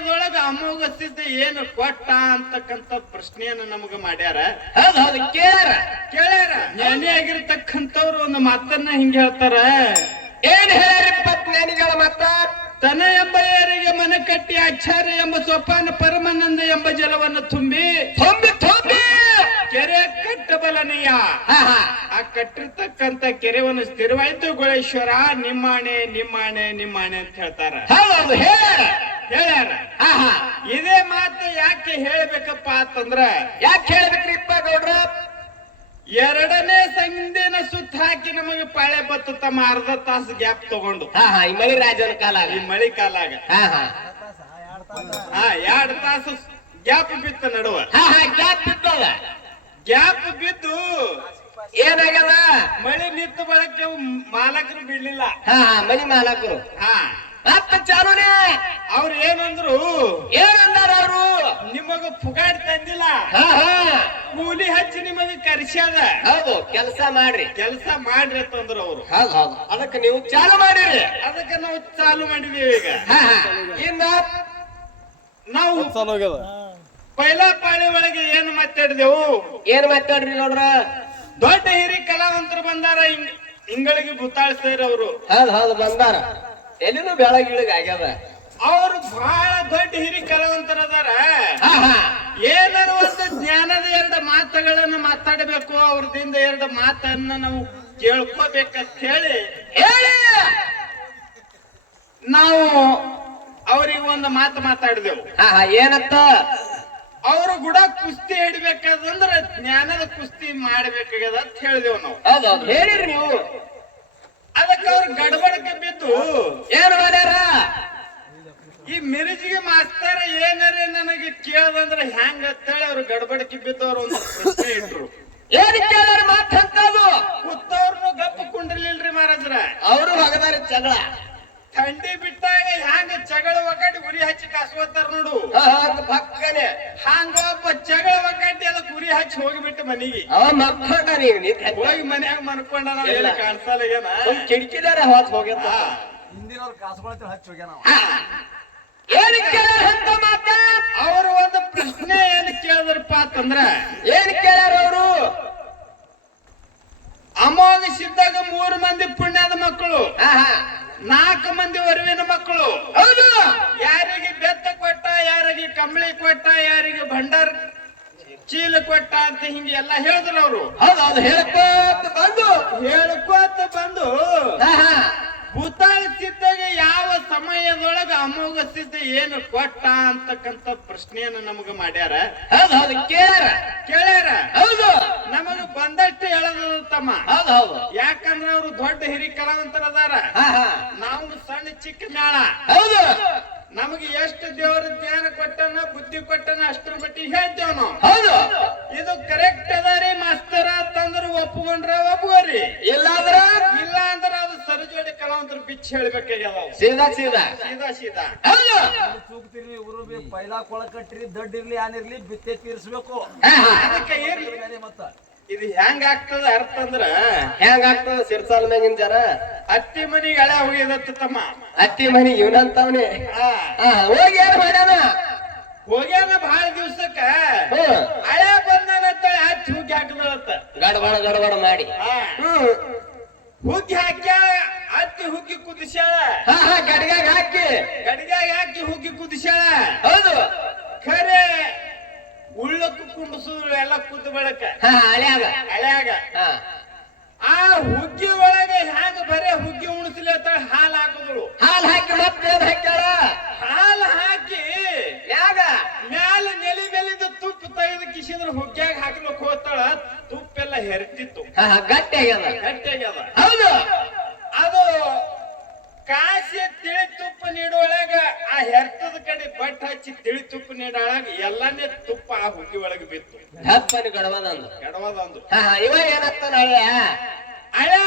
ಸಮಯದೊಳಗ ಅಮೋಘ ಸಿದ್ಧ ಏನು ಕೊಟ್ಟ ಅಂತಕ್ಕಂತ ಪ್ರಶ್ನೆಯನ್ನ ನಮಗ ಮಾಡ್ಯಾರ. ಹೌದು ಕೇಳ್ಯಾರ ಜ್ಞಾನಿಯಾಗಿರ್ತಕ್ಕಂಥವ್ರು ಒಂದು ಮಾತನ್ನ ಹಿಂಗ ಹೇಳ್ತಾರ. ಏನ್ ಹೇಳ್ಯಾರಿಪ್ಪ ಜ್ಞಾನಿಗಳ ಮತ್ತ? ತನ ಎಂಬ ಏರಿಗೆ ಮನೆ ಕಟ್ಟಿ ಆಚಾರ್ಯ ಎಂಬ ಸೋಪಾನ ಪರಮಾನಂದ ಎಂಬ ಜಲವನ್ನು ತುಂಬಿ ಕೆರೆ ಕಟ್ಟಬಲನೀಯ. ಆ ಕಟ್ಟಿರ್ತಕ್ಕಂತ ಕೆರೆವನ್ನು ಸ್ಥಿರವಾಯ್ತು ಗುಳೇಶ್ವರ ನಿಮ್ಮಾಣೆ ನಿಮ್ಮಾಣೆ ನಿಮ್ಮಾಣೆ ಅಂತ ಹೇಳ್ತಾರ. ಹೌದು ಹೇಳ್ಯಾರ. ಇದೇ ಮಾತು ಯಾಕೆ ಹೇಳ್ಬೇಕಪ್ಪ ಅಂತಂದ್ರ, ಯಾಕೆ ಹೇಳ್ಬೇಕ್ರಿಪ್ಪ ಗೌಡ್ರ? ಎರಡನೇ ಸಂದಿನ ಸುತ್ತ ಹಾಕಿ ನಮಗೆ ಪಾಳೆ ಬತ್ತು ತಮ್ಮ ಅರ್ಧ ತಾಸು ಗ್ಯಾಪ್ ತಗೊಂಡು. ಈ ಮಳಿ ರಾಜನ ಕಾಲ, ಈ ಮಳಿ ಕಾಲಾಗ 2 ತಾಸು ಗ್ಯಾಪ್ ಬಿತ್ತ ನಡುವ. ಗ್ಯಾಪ್ ಬಿದ್ದು ಏನಾಗ್ಯದ? ಮಳಿ ನಿಂತ ಬಳಕೆ ಮಾಲಕರು ಬಿಡ್ಲಿಲ್ಲ. ಮನಿ ಮಾಲಕರು ಮತ್ತ ಚಾಲೂನೇ ಅವ್ರು ಏನಂದ್ರು? ಏನಂದಾರ ಅವರು? ನಿಮಗ ಪುಗಾಡ್ ತಂದಿಲ್ಲ, ಕೂಲಿ ಹಚ್ಚಿ ನಿಮಗೆ ಕರ್ಸ್ಯಾದ. ಹೌದು, ಕೆಲಸ ಮಾಡ್ರಿ ಅಂತಂದ್ರು ಅವ್ರು. ಹೌದು, ಅದಕ್ಕೆ ನೀವು ಚಾಲು ಮಾಡಿರಿ. ಅದಕ್ಕೆ ನಾವು ಚಾಲು ಮಾಡಿದೀವಿ. ಈಗ ಇನ್ನ ನಾವು ಪೈಲಾ ಪಾಳಿ ಒಳಗೆ ಏನು ಮಾತಾಡಿದೆವು? ಏನ್ ಮಾತಾಡ್ರಿ ನೋಡ್ರ? ದೊಡ್ಡ ಹಿರಿ ಕಲಾವಂತರು ಬಂದಾರ. ಇಂಗಳಿಗೆ ಭೂತಾಳಿಸ್ತಾರ ಅವರು. ಹೌದು ಬಂದಾರ. ಎಲ್ಲಿನೂ ಬೆಳಗಿಳಿಗ ಆಗ್ಯದ. ಅವರು ಬಹಳ ದೊಡ್ಡ ಹಿರಿ ಕಲಾವಂತರದಾರ. ಏನಾರು ಒಂದು ಜ್ಞಾನದ 2 ಮಾತುಗಳನ್ನ ಮಾತಾಡಬೇಕು, ಅವ್ರದಿಂದ 2 ಮಾತನ್ನ ನಾವು ಕೇಳ್ಕೋಬೇಕಂತ ಹೇಳಿ ನಾವು ಅವ್ರಿಗೆ ಒಂದು ಮಾತು ಮಾತಾಡಿದೆವು. ಏನತ್ತ? ಅವರು ಕೂಡ ಕುಸ್ತಿ ಹಿಡ್ಬೇಕಾದಂದ್ರ ಜ್ಞಾನದ ಕುಸ್ತಿ ಮಾಡ್ಬೇಕಾಗ್ಯದ ಅಂತ ಹೇಳಿದೆವು ನಾವು. ಹೌದೌದು ಹೇಳಿರಿ ನೀವು. ಅದಕ್ಕೆ ಅವ್ರು ಗಡಬಡಕ್ಕೆ ಬಿದ್ದು ಏನ್ ಮಾಡ್ಯಾರ? ಈ ಮಿರಿಜಿಗೆ ಮಾಸ್ತರ ಏನಾರೇ ನನಗೆ ಕೇಳದಂದ್ರೆ ಹೆಂಗ ಅಂತೇಳಿ ಅವ್ರು ಗಡಬಡಕ್ಕೆ ಬಿದ್ದವ್ರು ಒಂದು ಪ್ರಶ್ನೆ ಇಟ್ರು. ಏನ್ ಕೇಳಾರ ಮಾತಂತದು? ಕೂತವ್ರನ್ನು ಗಪ್ಪ ಕುಂಡ್ರಲಿಲ್ರಿ ಮಹಾರಾಜ್ರ. ಅವರು ಹೊಗದಾರ ಜಗಳ. ಥಂಡಿ ಬಿಟ್ಟಾಗ ಹ್ಯಾಂಗ ಜಗಳ ಒಗ್ಗಟ್ಟಿ ಉರಿ ಹಚ್ಚಿ ಕಾಸ್ಕೋತಾರ ನೋಡು. ಪಕ್ಕನೆ ಹಂಗ ಒಬ್ಬ ಜಗಳ ಒಗ್ಗಟ್ಟಿ ಅದಕ್ಕೆ ಉರಿ ಹಚ್ಚಿ ಹೋಗಿಬಿಟ್ಟು ಮನಿಗೆ ಹೋಗಿ ಮನ್ಯಾಗ ಮನ್ಕೊಂಡ ನಾವ್ ಕಾಣಿಸಲ್ಲ. ಏನ ಕಿಟಕಿದಾರ ಹೊತ್ತು ಹೋಗ್ಯದ. ಹಿಂದಿನವ್ರು ಕಾಸುಗಳ ಹಚ್ಚಿ ಹೋಗ್ಯಾನ. ಅವರು ಒಂದು ಪ್ರಶ್ನೆ ಏನ್ ಕೇಳಿದ್ರಪ್ಪ ಅಂತಂದ್ರ, ಏನ್ ಕೇಳ್ಯಾರ ಅವರು? ಅಮೋಘ ಸಿದ್ಧಾಗ 3 ಮಂದಿ ಪುಣ್ಯದ ಮಕ್ಕಳು, 4 ಮಂದಿ ವರುವಿನ ಮಕ್ಕಳು. ಹೌದು. ಯಾರಿಗೆ ಬೆತ್ತ ಕೊಟ್ಟ, ಯಾರಿಗೆ ಕಂಬಳಿ ಕೊಟ್ಟ, ಯಾರಿಗೆ ಭಂಡಾರ ಚೀಲ ಕೊಟ್ಟ ಅಂತ ಹಿಂಗೆ ಎಲ್ಲ ಹೇಳಿದ್ರು ಅವರು. ಹೌದು ಹೇಳ್ಕೋತ ಬಂದು ಭೂತಾಳ ಸಿದ್ಧಗೆ ಯಾವ ಸಮಯದೊಳಗ ಅಮೋಘ ಸಿದ್ಧ ಏನು ಕೊಟ್ಟ ಅಂತಕ್ಕಂತ ಪ್ರಶ್ನೆಯನ್ನ ನಮಗ ಮಾಡ್ಯಾರ. ಹೌದು ಕೇಳ್ಯಾರ. ಹೌದು ನಮಗ ಬಂದಷ್ಟು ಹೇಳದ ತಮ್ಮ. ಹೌದು ಯಾಕಂದ್ರ ಅವ್ರು ದೊಡ್ಡ ಹಿರಿ ಕಲಾವಂತರದಾರ, ನಾವು ಸಣ್ಣ ಚಿಕ್ಕ ಮೇಳ. ಹೌದು. ನಮಗೆ ಎಷ್ಟು ದೇವರ ಜ್ಞಾನ ಕೊಟ್ಟನ ಬುದ್ಧಿ ಕೊಟ್ಟನ ಅಷ್ಟ್ರ ಮಟ್ಟಿಗೆ ಹೇಳ್ತೇವ್ ನಾವು. ಹೌದು. ಇದು ಕರೆಕ್ಟ್ ಅದಾರಿ ಮಾಸ್ತರ ಅಂತಂದ್ರ ಒಪ್ಕೊಂಡ್ರ ಒಪ್ಕೋರಿ, ಇಲ್ಲ ಅಂದ್ರ ಅದು ಸರಿಜೋಡಿ ಕಲಾವಂತರು ಬಿಚ್ಚಿ ಹೇಳ್ಬೇಕಾಗ್ಯದ. ಸೀದಾ ಚೂಕ್ತಿರ್ಲಿ ಇವ್ರು ಪೈಲಾ ಕೊಳ ಕಟ್ರಿ ದೊಡ್ಡ ಇರ್ಲಿ ಆನಿರ್ಲಿ ಬಿತ್ತೆ ತೀರ್ಸ್ಬೇಕು. ಅದಕ್ಕೆ ಇರ್ಲಿ. ಮತ್ತ ಇದು ಹೆಂಗ ಆಗ್ತದ ಅರ್ಥ ಅಂದ್ರ ಹೆಂಗಾಗ್ತದ? ಸಿರ್ಸಾಲ ಮ್ಯಾಗಿನ ಜರ ಅತ್ತಿ ಮನಿಗೆ ಹಳೆ ಹೋಗಿದತ್ತ ತಮ್ಮ. ಅತ್ತಿ ಮನಿ ಇವನಂತವನೇ ಹೋಗಿ ಏನ್ ಮಾಡ್ಯಾನ? ಹೋಗ್ಯಾನ ಬಹಳ ದಿವ್ಸಕ್ಕ ಹಳೆ ಬಂದಾನಂತೇಳಿ ಹತ್ತಿ ಹುಗ್ಗಿ ಹಾಕದತ್ತ. ಗಡಬಡ ಮಾಡಿ ಹುಗ್ಗಿ ಹಾಕ್ಯಾಳ. ಹತ್ತಿ ಹುಗ್ಗಿ ಕುದಿಸ್ಯಾಳ. ಗಡಿಗಾಗ ಹಾಕಿ ಹುಗ್ಗಿ ಕುದಿಸ್ಯಾಳ. ಹೌದು. ಖರೆ ಉಳ್ಳಕ್ಕೂ ಕುಂಬಸೂರು ಎಲ್ಲ ಕುದ್ದು ಬೆಳಕ ಹಳ್ಯಾಗ ಆ ಹುಗ್ಗಿ ಒಳಗೆ ಹ್ಯಾಂಗ ಬರೇ ಹುಗ್ಗಿ ಉಣಿಸ್ಲಿ ಅಂತ ಹಾಲು ಹಾಕಿದಳು. ಹಾಲು ಹಾಕಿ ಮತ್ತೆ ಹಾಕ್ಯಾಳ. ಹಾಲು ಹಾಕಿ ಮ್ಯಾಲ ನೆಲಿ ಮೇಲಿಂದ ತುಪ್ಪ ತೆಗೆದು ಕಿಸಿದ್ರ ಹುಗ್ಗ್ಯಾಗ ಹಾಕ್ಲಿಕ್ಕೆ ಹೋಗ್ತಾಳ. ತುಪ್ಪೆಲ್ಲ ಹೆರ್ತಿತ್ತು, ಗಟ್ಟಿ ಆಗ್ಯದ. ಹೌದು. ಅದು ಕಾಸಿ ತಿಳಿ ತುಪ್ಪ ನೀಡುವೊಳಗ ಆ ಹೆರ್ತದ ಕಡೆ ಬಟ್ ಹಚ್ಚಿ ತಿಳಿ ತುಪ್ಪ ನೀಡೊಳಗ ಎಲ್ಲಾನೇ ತುಪ್ಪ ಆ ಹುಗ್ಗಿ ಒಳಗೆ ಬಿತ್ತು. ಗಡವದಂದು. ಇವ ಏನಾಗ್ತಾನ ಹಳೆ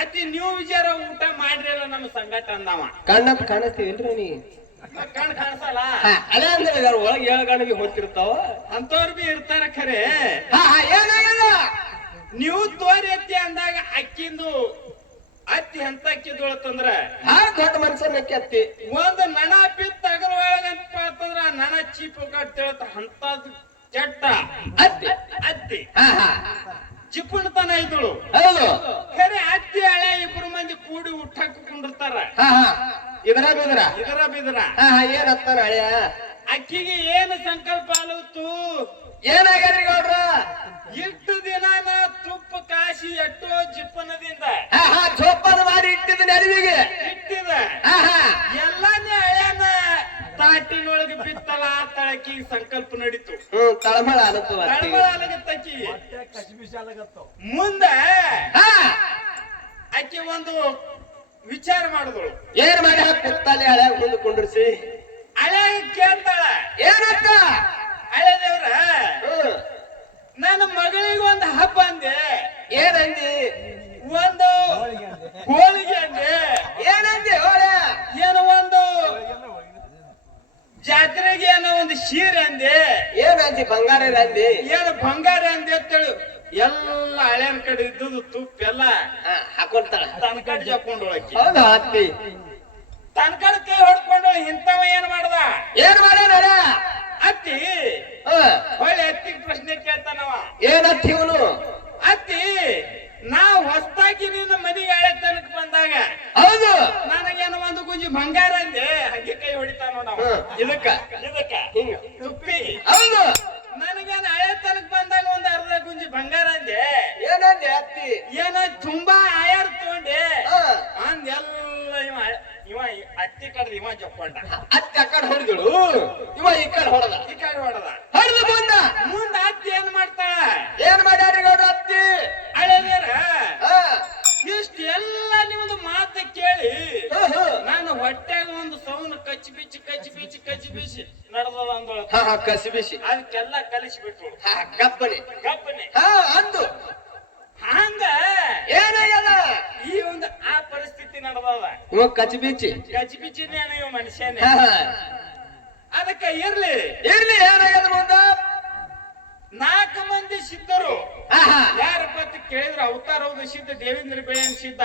ಅತಿ ನೀವು ವಿಚಾರ ಊಟ ಮಾಡ್ರಿಲ್ಲ ನಮ್ಮ ಸಂಗಟ ಅಂದವ. ಕಣ್ಣಪ್ಪ ಕಾಣಿಸ್ತೀವಿಲ್ರಿ ನೀ? ಕಣ್ ಕಾಣಿಸಲ್ಲ. ಅದೇ ಅಂದ್ರೆ ಒಳಗೆ 7 ಗಂಟೆಗೆ ಹೋಗ್ತಿರ್ತಾವ ಅಂತವ್ರು ಬಿ ಇರ್ತಾರ. ಖರೆ ಏನಾಗಲ್ಲ ನೀವು ತೋರಿ ಅತ್ತಿ ಅಂದಾಗ ಅಕ್ಕಿಂದು ಅತ್ತಿ ಎಂತ ಅಕ್ಕಿದೊಳತಂದ್ರ ದೊಡ್ಡ ಮನುಷ್ಯನ ಅಕ್ಕಿ ಒಂದು ನಣ ಬಿತ್ತ ಅಗಲ ಒಳಗಂತ ನನ ಚೀಪ್ ತಿಳತ ಅಂತದ್ ಕೆಟ್ಟ ಅತ್ತಿ ಅತ್ತಿ ಹಾ ಹಾ ಚಿಪ್ಪಣತನ ಇದ್ದಳು ಹೌದು ಖರೆ ಅತ್ತಿ ಹಳೆ ಇಬ್ರು ಮಂದಿ ಕೂಡಿ ಊಟ ಹಾಕೊಂಡಿರ್ತಾರ ಹಾ ಹಾ ಇದರ ಬಿದ್ರ ಇದರ ಬಿದ್ರ ಹಾ ಹಾ ಏನಂತಾನ ಹಳೆಯ ಅಕ್ಕಿಗೆ ಏನು ಸಂಕಲ್ಪ ಆಲೋತು ಏನಾಗ್ಯಾದ್ರಿ ಗೌಡ್ರ ಇಟ್ಟು ದಿನಾನ ತುಪ್ಪ ಕಾಶಿ ಎಟ್ಟೋ ಜಿಪ್ಪನದಿಂದ ಹಾ ಹಾ ಚೋಪನ ಮಾಡಿ ಇಟ್ಟಿದ್ದೀನಿ ಅರಿವಿಗೆ ಇಟ್ಟಿದ ಹಾ ಹಾ ಎಲ್ಲಾನೇ ಹಳೆಯನ ತಾಟಿನೊಳಗೆ ಬಿತ್ತಲ ತಳಕಿ ಸಂಕಲ್ಪ ನಡೀತು ತಳಮಳ ಅನಂತ ತಳಮಳ ಆಗತ್ತಕ್ಕಿ ಹೊಟ್ಟೆ ಕಸಿಬಿಸಿ ಆಗತ್ತವ. ಮುಂದ ಹಾ ಆಕಿ ಒಂದು ವಿಚಾರ ಮಾಡಿದಳು ಏನ್ ಮಾಡಿ ಕುತ್ತಲ್ಲಿ ಹಳೆ ಮುಂದೆ ಕುಂಡ್ರಿಸಿ ಹಳೆ ಕೇಳ್ತಾಳ ಏನಂತ ಹಳೆ ದೇವ್ರ ನನ್ನ ಮಗಳಿಗೆ ಒಂದು ಹಬ್ಬ ಅಂದೆ ಏನಂದಿ ಒಂದು ಹೋಳಿಗೆ ಅಂದೆ ಏನಂದಿ ಹೋಳೆ ಏನೋ ಒಂದು ಜಾತ್ರೆಗೆ ಏನೋ ಒಂದು ಸೀರೆ ಅಂದೆ ಏನಂದಿ ಬಂಗಾರ ಅಂದಿ ಏನು ಬಂಗಾರ ಅಂದೆ ಅಂತೇಳಿ ಎಲ್ಲ ಹಳೆಯನ್ ಕಡೆ ಇದ್ದುದು ತುಪ್ಪ ಎಲ್ಲ ಹಾಕೊಳ್ತಾಳ ತನ್ನ ಕಡೆ ಜಪ್ಕೊಂಡೊಳಕಿ ಹೌದು ಅತ್ತಿ ತನ್ನ ಕಡೆ ಕೈ ಹೊಡ್ಕೊಂಡೋಳು ಇಂಥವ ಏನ್ ಮಾಡ್ದ ಏನ್ ಮಾಡ್ಯಾನ ಅತ್ತಿ ಹೊಳ್ಳಿ ಅತ್ತಿಗೆ ಪ್ರಶ್ನೆ ಕೇಳ್ತಾನವ ಏನತ್ತಿ ಇವನು ಅತ್ತಿ ನಾ ಹೊಸ್ತಾಗಿ ನಿನ್ನ ಮನೆಗೆ ಹಳೆ ತನಕ ಬಂದಾಗ ಹೌದು ನನಗೇನು ಒಂದು ಗುಂಜಿ ಬಂಗಾರ ಅಂದೆ ಹಾಗೆ ಕೈ ಹೊಡಿತಾನ ನೋಡವ ಇದಕ್ಕ ಇದಕ್ಕ ಹಿಂಗ ತುಪ್ಪಿ ಹೌದು ನನಗೇನು ಹಳೆ ತನಕ ಬಂದಾಗ ಒಂದು ಅರ್ಧ ಗುಂಜಿ ಬಂಗಾರ ಅಂದೆ ಏನಂದಿ ಅತ್ತಿ ಏನ ತುಂಬಾ ಆಯಾರ್ ತಗೊಂಡೆ ಹಾ. ಅಂದೆಲ್ಲ ಇವ ಅತ್ತಿ ಕಡ್ದು ಇವ ಜಪ್ಕೊಂಡ ಅತ್ತಿ ಆ ಕಡೆ ಹೊಡೆದಳು ಇವ ಈ ಕಡೆ ಹೊಡೆದ ಈ ಕಡೆ ಹೊಡೆದ ಹೊಡೆದು ಬಂದ ಮುಂದ ಅತ್ತಿ ಏನ್ ಮಾಡ್ತಾಳ ಏನ್ ಮಾಡ್ಯಾರಿ ಗೌಡ್ರ ಅತ್ತಿ ಹಳೆದೇರ ಹಾ ಇಷ್ಟ ಎಲ್ಲ ನಿಮ್ದು ಮಾತು ಕೇಳಿ ಹಾ, ಹಾ. ನಾನು ಹೊಟ್ಟೆಗ ಒಂದು ಸೌಂಡ್ ಕಚ್ಚಿ ಬಿಚ್ಚಿ ನಡೆದದ ಅಂದೊಳ ಹಾ ಹಾ ಕಸಿ ಬಿಸಿ ಅದಕ್ಕೆಲ್ಲ ಕಲಿಸ್ಬಿಟ್ರು ಹಾ ಗಪ್ಪನೆ ಗಪ್ಪನೆ ಹಾ ಅಂದು ಹಂಗ ಏನಾಗ್ಯದ ಈ ಒಂದು ಆ ಪರಿಸ್ಥಿತಿ ನಡೆದದ ಇವ ಕಚ್ಚಿ ಬಿಚ್ಚಿ ಕಚ್ಚಿ ಬಿಚ್ಚಿನೇ ಇವ ಮನುಷ್ಯನೇ ಹಾ ಹಾ ಅದಕ್ಕೆ ಇರ್ಲಿ ಇರ್ಲಿ ಏನಾಗ್ಯದ ಮುಂದ 4 ಮಂದಿ ಸಿದ್ಧರು ಹಾ ಹಾ ಯಾರಪ್ಪ ಅಂತ ಕೇಳಿದ್ರೆ ಅವತಾರ ಹೌದು ಸಿದ್ಧ ದೇವೇಂದ್ರ ಬೆಳೆಯನ್ ಸಿದ್ಧ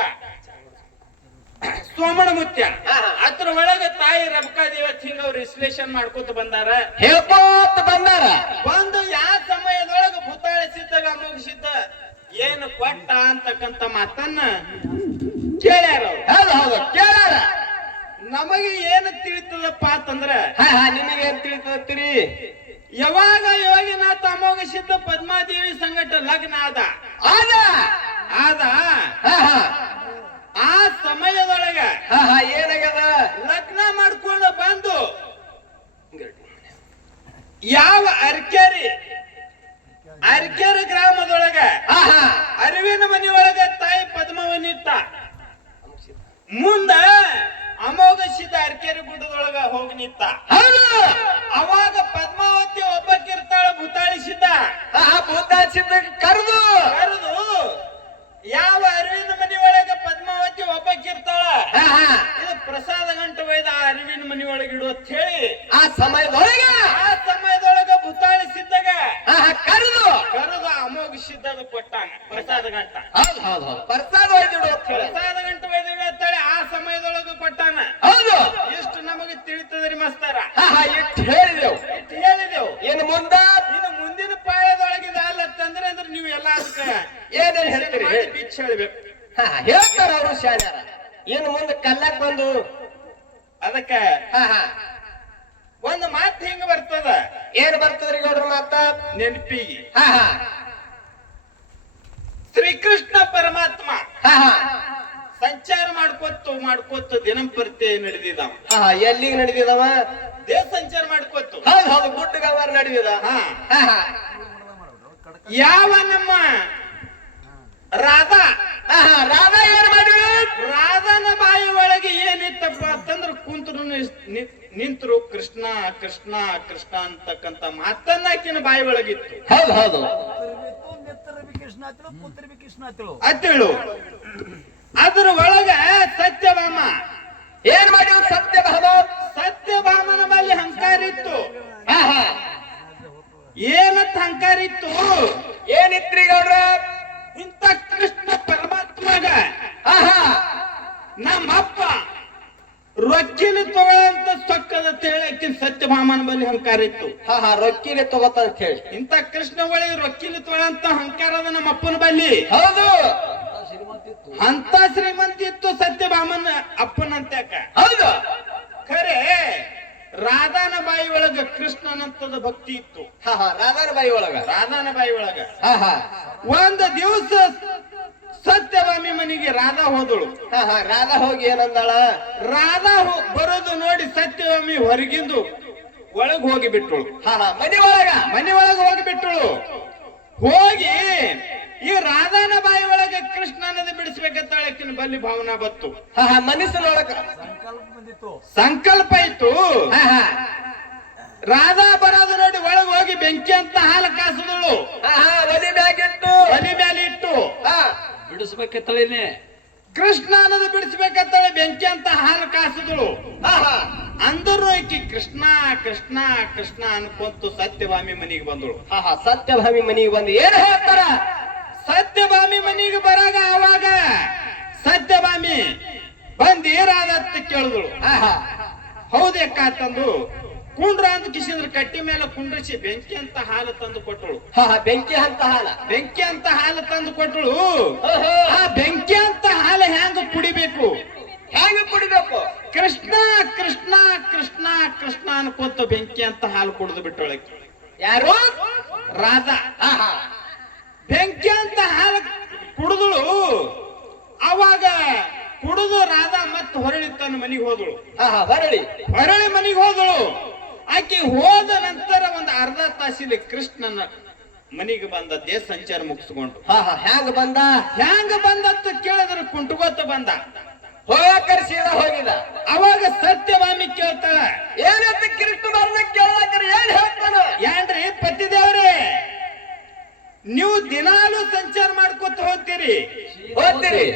ಸೋಮಣ ಮುತ್ಯ ಅದ್ರ ಒಳಗೆ ತಾಯಿ ರಬಕಾದೇವತ್ ಹಿಂಗ ಅವ್ರು ವಿಶ್ಲೇಷಣೆ ಮಾಡ್ಕೊತ ಬಂದಾರ ಹೇಳ್ಕೋತ ಬಂದಾರ ಬಂದು ಯಾವ ಸಮಯದೊಳಗೆ ಭೂತಾಳ ಸಿದ್ಧಗ ಮುಗಿಸಿದ್ದ ಏನು ಕೊಟ್ಟ ಅಂತಕ್ಕಂತ ಮಾತನ್ನ ಕೇಳ್ಯಾರ ಅವ್ರು. ಹೌದು ಹೌದು ಕೇಳಾರ ನಮಗೆ ಏನು ತಿಳಿತದಪ್ಪ ಅಂತಂದ್ರ ಹಾ ಹಾ ನಿಮಗೆ ಏನ್ ತಿಳಿತೀರಿ ಯಾವಾಗ ಯೋಗಿನಾಥ ಅಮೋಘ ಸಿದ್ಧ ಪದ್ಮಾದೇವಿ ಸಂಗಟ ಲಗ್ನ ಆದ ಹಾ ಹಾ ಆ ಸಮಯದೊಳಗ ಹಾ ಹಾ ಏನಾಗ್ಯದ ಲಗ್ನ ಮಾಡ್ಕೊಂಡು ಬಂದು ಯಾವ ಅರ್ಕೆರಿ ಗ್ರಾಮದೊಳಗ ಹಾ ಹಾ ಅರಿವಿನ ಮನೆಯೊಳಗ ತಾಯಿ ಪದ್ಮವನಿತ್ತ ಮುಂದ ಅಮೋಘ ಸಿದ್ಧ ಅರ್ಕೆರಿ ಗುಡ್ಡದೊಳಗ ಹೋಗಿ ನಿಂತ ಹೌದು ಅವಾಗ ಪದ್ಮಾವತಿ ಒಬ್ಬಕ್ಕಿರ್ತಾಳ ಭೂತಾಳಿ ಸಿದ್ಧ ಹಾ ಹಾ ಭೂತ ಸಿದ್ಧ ಕರೆದು ಕರೆದು ಯಾವ ಅರಿವಿನ ಮನೆಯೊಳಗ ಪದ್ಮಾವತಿ ಒಬ್ಬಕ್ಕಿರ್ತಾಳ ಹಾ ಹಾ ಇದು ಪ್ರಸಾದ ಗಂಟು ಒಯ್ದ ಆ ಅರಿವಿನ ಮನೆಯೊಳಗೆ ಇಡು ಅಂತ ಹೇಳಿ ಆ ಸಮಯದೊಳಗ ಆ ಸಮಯದೊಳಗ ಭೂತಾಳಿ ಸಿದ್ಧಗ ಹಾ ಹಾ ಕರೆದು ಕರೆದು ಅಮೋಘ ಸಿದ್ಧದ ಕೊಟ್ಟಾನ ಪ್ರಸಾದ ಗಂಟ ಹೌದು ಹೌದು ಹೌದು ಪ್ರಸಾದ ಒಯ್ದಿಡು ಅಂತ ಹೇಳಿ ಪ್ರಸಾದ ಗಂಟು ಒಯ್ದಿಡು ಅಂತೇಳಿ ಆ ಸಮಯದೊಳಗ ಕೊಟ್ಟಾನ ಹೌದು ಇಷ್ಟು ನಮಗೆ ತಿಳಿತದ್ರಿ ಮಸ್ತಾರ ಹಾ ಹಾ ಇಟ್ಟು ಹೇಳಿದೆವು ಇಟ್ಟು ಹೇಳಿದೆವು ಏನು ಮುಂದ ಇನ್ನು ಮುಂದಿನ ಪಾಯದೊಳಗಿದೆ ಅಲ್ಲತ್ತಂದ್ರೆ ಅಂದ್ರೆ ನೀವು ಎಲ್ಲ ಅದಕ್ಕೆ ಏನೇನ್ ಹೇಳ್ತೀರಿ ಬಿಚ್ಚ ಹೇಳ್ಬೇಕು ಹಾ ಹೇಳ್ತಾರ ಅವರು ಶಾನ್ಯಾರ ಏನು ಮುಂದೆ ಕಲ್ಲಕ್ ಬಂದು ಅದಕ್ಕೆ ಹಾ ಹಾ ಒಂದು ಮಾತು ಹಿಂಗ ಬರ್ತದ ಏನ್ ಬರ್ತದ್ರಿ ಗೌಡ್ರ ಮಾತ ನೆನಪಿಗೆ ಹಾ ಹಾ ಶ್ರೀಕೃಷ್ಣ ಪರಮಾತ್ಮ ಹಾ ಹಾ ಸಂಚಾರ ಮಾಡ್ಕೊತ್ತು ದಿನಂಪ್ರತಿ ನಡೆದಿದ್ದಾವ ಹಾ ಎಲ್ಲಿಗೆ ನಡೆದಿದವ ದೇಶ ಸಂಚಾರ ಮಾಡ್ಕೊತ್ತು ಹೌದು ಹೌದು ಗುಡ್ಡಗವಾರ ನಡೆದಿದ ಹಾ ಹಾ ಹಾ ಯಾವ ನಮ್ಮ ರಾಧಾ ಹಾ ಹಾ ರಾಧಾ ಏನ್ ಮಾಡಿದ್ರು ರಾಧನ ಬಾಯಿ ಒಳಗೆ ಏನಿತ್ತಪ್ಪ ಅಂತಂದ್ರ ಕುಂತರು ನಿಂತರು ಕೃಷ್ಣ ಕೃಷ್ಣ ಕೃಷ್ಣ ಅಂತಕ್ಕಂತ ಮಾತನ್ನ ಆಕಿನ ಬಾಯಿ ಒಳಗಿತ್ತು ಹೌದು ಹೌದು ಕೃಷ್ಣ ಆತಳು ಪುತ್ರಿ ಕೃಷ್ಣ ಆತಳು ಅತ್ತೇಳು ಅದ್ರ ಒಳಗ ಸತ್ಯಭಾಮ ಏನ್ ಮಾಡಿದ್ರು ಸತ್ಯಭಾಮನ ಬಳಿ ಅಹಂಕಾರ ಇತ್ತು ಹಾ ಹಾ ಏನಂತ ಅಹಂಕಾರ ಇತ್ತು ಏನಿತ್ರಿ ಗೌಡ್ರ ಇಂಥ ಕೃಷ್ಣ ಪರಮಾತ್ಮಗ ಹಾ ಹಾ ನಮ್ಮಪ್ಪ ರೊಕ್ಕಿನ ತಗೊಳ್ಳಂತ ಸೊಕ್ಕದ ಆಕಿನ ಸತ್ಯಭಾಮನ ಬಳಿ ಅಹಂಕಾರ ಇತ್ತು. ಹಾ ಹಾ ರೊಕ್ಕಿಲೆ ತಗೋತ ಅಂತ ಹೇಳಿ. ಇಂತ ಕೃಷ್ಣ ಒಳಗೆ ರೊಕ್ಕಿನ ತೊಳಂತ ಅಹಂಕಾರ ಅದ ನಮ್ಮ ಅಪ್ಪನ ಬಲ್ಲಿ. ಹೌದು ಶ್ರೀಮಂತಿತ್ತು. ಅಂತ ಶ್ರೀಮಂತ ಇತ್ತು ಸತ್ಯಭಾಮನ ಅಪ್ಪನಂತ್ಯಾಕ. ಹೌದು ಖರೆ ರಾಧಾನ ಬಾಯಿ ಒಳಗ ಕೃಷ್ಣನಂತದ ಭಕ್ತಿ ಇತ್ತು. ಹಾ ಹಾ ರಾಧಾನ ಬಾಯಿ ಒಳಗ. ರಾಧಾನ ಬಾಯಿ ಒಳಗ ಹಾ ಹಾ ಒಂದ್ ದಿವಸ ಸತ್ಯಭಾಮಿ ಮನೆಗೆ ರಾಧಾ ಹೋದಳು. ಹಾ ಹಾ ರಾಧಾ ಹೋಗಿ ಏನಂದಾಳ? ರಾಧಾ ಬರೋದು ನೋಡಿ ಸತ್ಯಭಾಮಿ ಹೊರಗಿಂದು ಒಳಗ್ ಹೋಗಿ ಬಿಟ್ಟಳು. ಹಾ ಹಾ ಮನೆ ಒಳಗ. ಮನೆ ಒಳಗೆ ಹೋಗಿ ಬಿಟ್ಟಳು. ಹೋಗಿ ಈ ರಾಧಾನ ಬಾಯಿ ಒಳಗೆ ಕೃಷ್ಣ ಅನ್ನೋದು ಬಿಡಿಸ್ಬೇಕಂತ ಆಕಿನ ಬಲ್ಲಿ ಭಾವನಾ ಬತ್ತು. ಹಾ ಹಾ ಮನಸ್ಸಿನೊಳಗ ಸಂಕಲ್ಪ ಬಂದಿತ್ತು. ಸಂಕಲ್ಪ ಇತ್ತು. ಹಾ ಹಾ ರಾಧಾ ಬರೋದು ನೋಡಿ ಒಳಗೆ ಹೋಗಿ ಬೆಂಕಿ ಅಂತ ಹಾಲು ಕಾಸಿದಳು. ಹಾ ಹಾ ಒಲಿ ಮ್ಯಾಗಿಟ್ಟು ಒಲಿ ಮೇಲೆ ಇಟ್ಟು ಹಾ ಬಿಡಿಸ್ಬೇಕಿತ್ತಳೇನೆ. ಕೃಷ್ಣ ಅನ್ನೋದು ಬಿಡಿಸ್ಬೇಕಂತೇಳಿ ಬೆಂಕಿ ಅಂತ ಹಾಲು ಕಾಸಿದಳು. ಹಾ ಹಾ ಅಂದರು ಆಕಿ ಕೃಷ್ಣ ಕೃಷ್ಣ ಕೃಷ್ಣ ಅನ್ಕೊಂತು ಸತ್ಯಭಾಮಿ ಮನೆಗೆ ಬಂದಳು. ಹಾ ಹಾ ಸತ್ಯಭಾಮಿ ಮನೆಗೆ ಬಂದು ಏನ್ ಹೇಳ್ತಾರ? ಸತ್ಯಭಾಮಿ ಮನೆಗೆ ಬರಾಗ ಅವಾಗ ಸತ್ಯಭಾಮಿ ಬಂದು ಏರಾದತ್ತ ಕೇಳಿದಳು. ಹಾ ಹಾ ಹೌದಕ್ಕ ತಂದು ಕುಂಡ್ರ ಅಂತ ಕಿಸಿದ್ರ ಕಟ್ಟಿ ಮೇಲೆ ಕುಂಡ್ರಿಸಿ ಬೆಂಕಿ ಅಂತ ಹಾಲು ತಂದು ಕೊಟ್ಟಳು. ಹಾ ಹಾ ಬೆಂಕಿ ಅಂತ ಹಾಲ. ಬೆಂಕಿ ಅಂತ ಹಾಲು ತಂದು ಕೊಟ್ಟಳು. ಓಹೋ ಆ ಬೆಂಕಿ ಅಂತ ಹಾಲು ಹೆಂಗ ಕುಡಿಬೇಕು? ಹೆಂಗ ಕುಡಿಬೇಕು? ಕೃಷ್ಣ ಕೃಷ್ಣ ಕೃಷ್ಣ ಕೃಷ್ಣ ಅನ್ಕೊಂತ ಬೆಂಕಿ ಅಂತ ಹಾಲು ಕುಡಿದು ಬಿಟ್ಟೊಳಕ್ಕೆ. ಯಾರು? ರಾಧಾ ಹಾ ಹಾ ಬೆಂಕಿ ಅಂತ ಹಾಲು ಕುಡಿದಳು. ಅವಾಗ ಕುಡಿದು ರಾಧಾ ಮತ್ತೆ ಹೊರಳಿ ತನ್ನ ಮನೆಗೆ ಹೋದಳು. ಹಾ ಹಾ ಹೊರಳಿ ಹೊರಳಿ ಮನೆಗೆ ಹೋದಳು. ಆಕೆ ಹೋದ ನಂತರ ಒಂದು ಅರ್ಧ ತಾಸಿಲಿ ಕೃಷ್ಣನ ಮನೆಗೆ ಬಂದದ್ದೇ ಸಂಚಾರ ಮುಗಿಸ್ಕೊಂಡು. ಹಾ ಹಾ ಹ್ಯಾಂಗ ಬಂದ? ಹ್ಯಾಂಗ ಬಂದತ್ತ ಕೇಳಿದ್ರೆ ಕುಂಟುಗೋತ ಬಂದ. ಹೋಗಾಕರ್ ಸೀದಾ ಹೋಗಿದ. ಅವಾಗ ಸತ್ಯಭಾಮಿ ಕೇಳ್ತಾಳ, ಏನಂತ ಕೃಷ್ಣ ಬರ್ನ ಕೇಳಾಕರ್ ಏನ್ ಹೇಳ್ತಾನ? ಏನ್ರಿ ಪತಿದೇವ್ರೆ, ನೀವು ದಿನಾಲು ಸಂಚಾರ ಮಾಡ್ಕೊತ ಹೋಗ್ತೀರಿ, ಹೋಗ್ತೀರಿ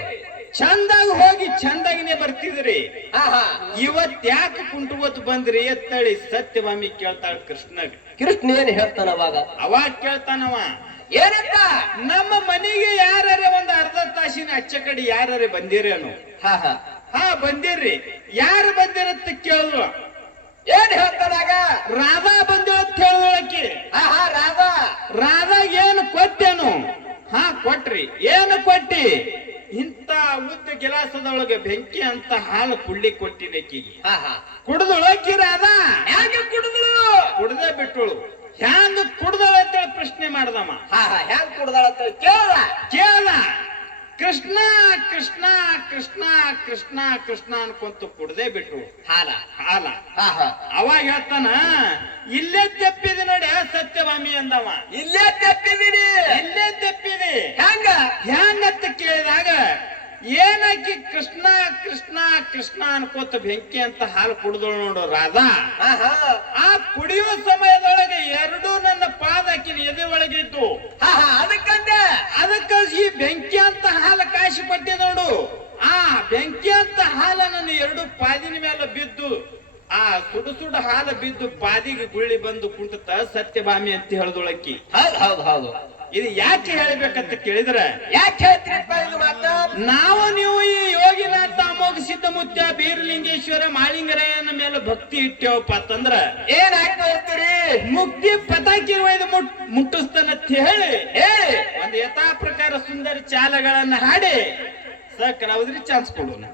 ಚಂದಾಗಿ ಹೋಗಿ ಚಂದಾಗಿನೇ ಬರ್ತಿದ್ರಿ, ಹಾ ಹಾ ಇವತ್ ಯಾಕೆ ಕುಂಟುಗೋತ್ ಬಂದ್ರಿ ಎತ್ತಳಿ ಸತ್ಯಭಾಮಿ ಕೇಳ್ತಾಳ ಕೃಷ್ಣಗ್. ಕೃಷ್ಣ ಏನ್ ಹೇಳ್ತಾನ ಅವಾಗ? ಅವಾಗ ಕೇಳ್ತಾನವ, ಏನಂತ? ನಮ್ಮ ಮನೆಗೆ ಯಾರೇ ಒಂದ್ ಅರ್ಧ ತಾಸಿನ ಅಚ್ಚ ಕಡೆ ಯಾರೇ ಬಂದಿರೇನು? ಹಾ ಹಾ ಹಾ ಬಂದಿರ್ರಿ. ಯಾರು ಬಂದಿರತ್ತ ಕೇಳಿದ್ರು. ಏನ್ ಹೇಳ್ತಾನಾಗ? ರಾಧಾ ಬಂದಿರ ಅಂತ ಹೇಳಿದಳಕಿ. ಹಾ ಹಾ ರಾಧಾ. ರಾಧಾಗ ಏನು ಕೊಟ್ಟೇನು? ಹಾ ಕೊಟ್ರಿ. ಏನು ಕೊಟ್ಟಿ? ಇಂತ ಉದ್ದ ಗಿಲಾಸದೊಳಗೆ ಬೆಂಕಿ ಅಂತ ಹಾಲು ಕುಳ್ಳಿ ಕೊಟ್ಟಿದ್ದಕ್ಕಿಗೆ. ಹಾ ಹಾ ಕುಡ್ದಳಕಿ ರಾಧಾ. ಹ್ಯಾಂಗ ಕುಡಿದ್ರು? ಕುಡ್ದೇ ಬಿಟ್ಟಳು. ಹ್ಯಾಂಗ ಕುಡ್ದಳ ಅಂತೇಳಿ ಪ್ರಶ್ನೆ ಮಾಡ್ದಮ್ಮ. ಹಾ ಹಾ ಹ್ಯಾಂಗ ಕುಡ್ದಾಳ ಅಂತ ಕೇಳ. ಕೇಳ. ಕೃಷ್ಣ ಕೃಷ್ಣ ಕೃಷ್ಣ ಕೃಷ್ಣ ಕೃಷ್ಣ ಅನ್ಕೊಂತ ಕುಡ್ದೇ ಬಿಟ್ರು ಹಾಲ ಹಾಲ. ಹಾ ಹಾ ಅವಾಗ ಹೇಳ್ತಾನ, ಇಲ್ಲೇ ತೆಪ್ಪಿದೆ ನೋಡಿ ಸತ್ಯಭಾಮಿ ಅಂದವ. ಇಲ್ಲೇ ತೆಪ್ಪಿದೀನಿ. ಇಲ್ಲೇ ತೆಪ್ಪಿದೆ. ಹ್ಯಾಂಗ? ಹ್ಯಾಂಗತ್ತ ಕೇಳಿದಾಗ ಏನಕ್ಕಿ ಕೃಷ್ಣ ಕೃಷ್ಣ ಕೃಷ್ಣ ಅನ್ಕೋತ ಬೆಂಕಿ ಅಂತ ಹಾಲು ಕುಡಿದಳು ನೋಡು ರಾಧಾ. ಹಾ ಹಾ ಆ ಕುಡಿಯುವ ಸಮಯದೊಳಗೆ ಎರಡೂ ನನ್ನ ಪಾದ ಆಕಿನ ಎದೆ ಒಳಗೆ ಇದ್ದು. ಹಾ ಹಾ ಅದಕ್ಕಂದೆ. ಅದಕ್ಕ ಈ ಬೆಂಕಿ ಅಂತ ಹಾಲು ಕಾಶಿ ಪಟ್ಟಿ ನೋಡು. ಆ ಬೆಂಕಿ ಅಂತ ಹಾಲ ನನ್ನ ಎರಡು ಪಾದಿನ ಮೇಲೆ ಬಿದ್ದು, ಆ ಸುಡು ಸುಡು ಹಾಲು ಬಿದ್ದು ಪಾದಿಗೆ ಗುಳ್ಳಿ ಬಂದು ಕುಂಟತ ಸತ್ಯಭಾಮಿ ಅಂತ ಹೇಳ್ದೊಳಕ್ಕಿ. ಹೌದು ಹೌದು ಹೌದು. ಇದು ಯಾಕೆ ಹೇಳ್ಬೇಕಂತ ಕೇಳಿದ್ರೆ, ಯಾಕೆ ಹೇಳ್ತೀರಪ್ಪ ಇದು ಮಾತ? ನಾವು ನೀವು ಈ ಯೋಗಿನಾಥ ಅಮೋಘ ಸಿದ್ಧಮುತ್ಯ ಬೀರಲಿಂಗೇಶ್ವರ ಮಾಳಿಂಗರಾಯನ ಮೇಲೆ ಭಕ್ತಿ ಇಟ್ಟೇವಪ್ಪ ಅಂತಂದ್ರ ಏನ್ ಹಾಕಿ ಹೋಗ್ತೀರಿ? ಮುಕ್ತಿ ಪತಾಕಿ ಒಯ್ದು ಮುಟ್ಟಿಸ್ತಾನಂತ ಹೇಳಿ ಹೇಳಿ ಒಂದು ಯಥಾ ಪ್ರಕಾರ ಸುಂದರ ಚಾಲಗಳನ್ನ ಹಾಡಿ ಸಕಲ ಚಾನ್ಸ್ ಕೊಡೋಣ.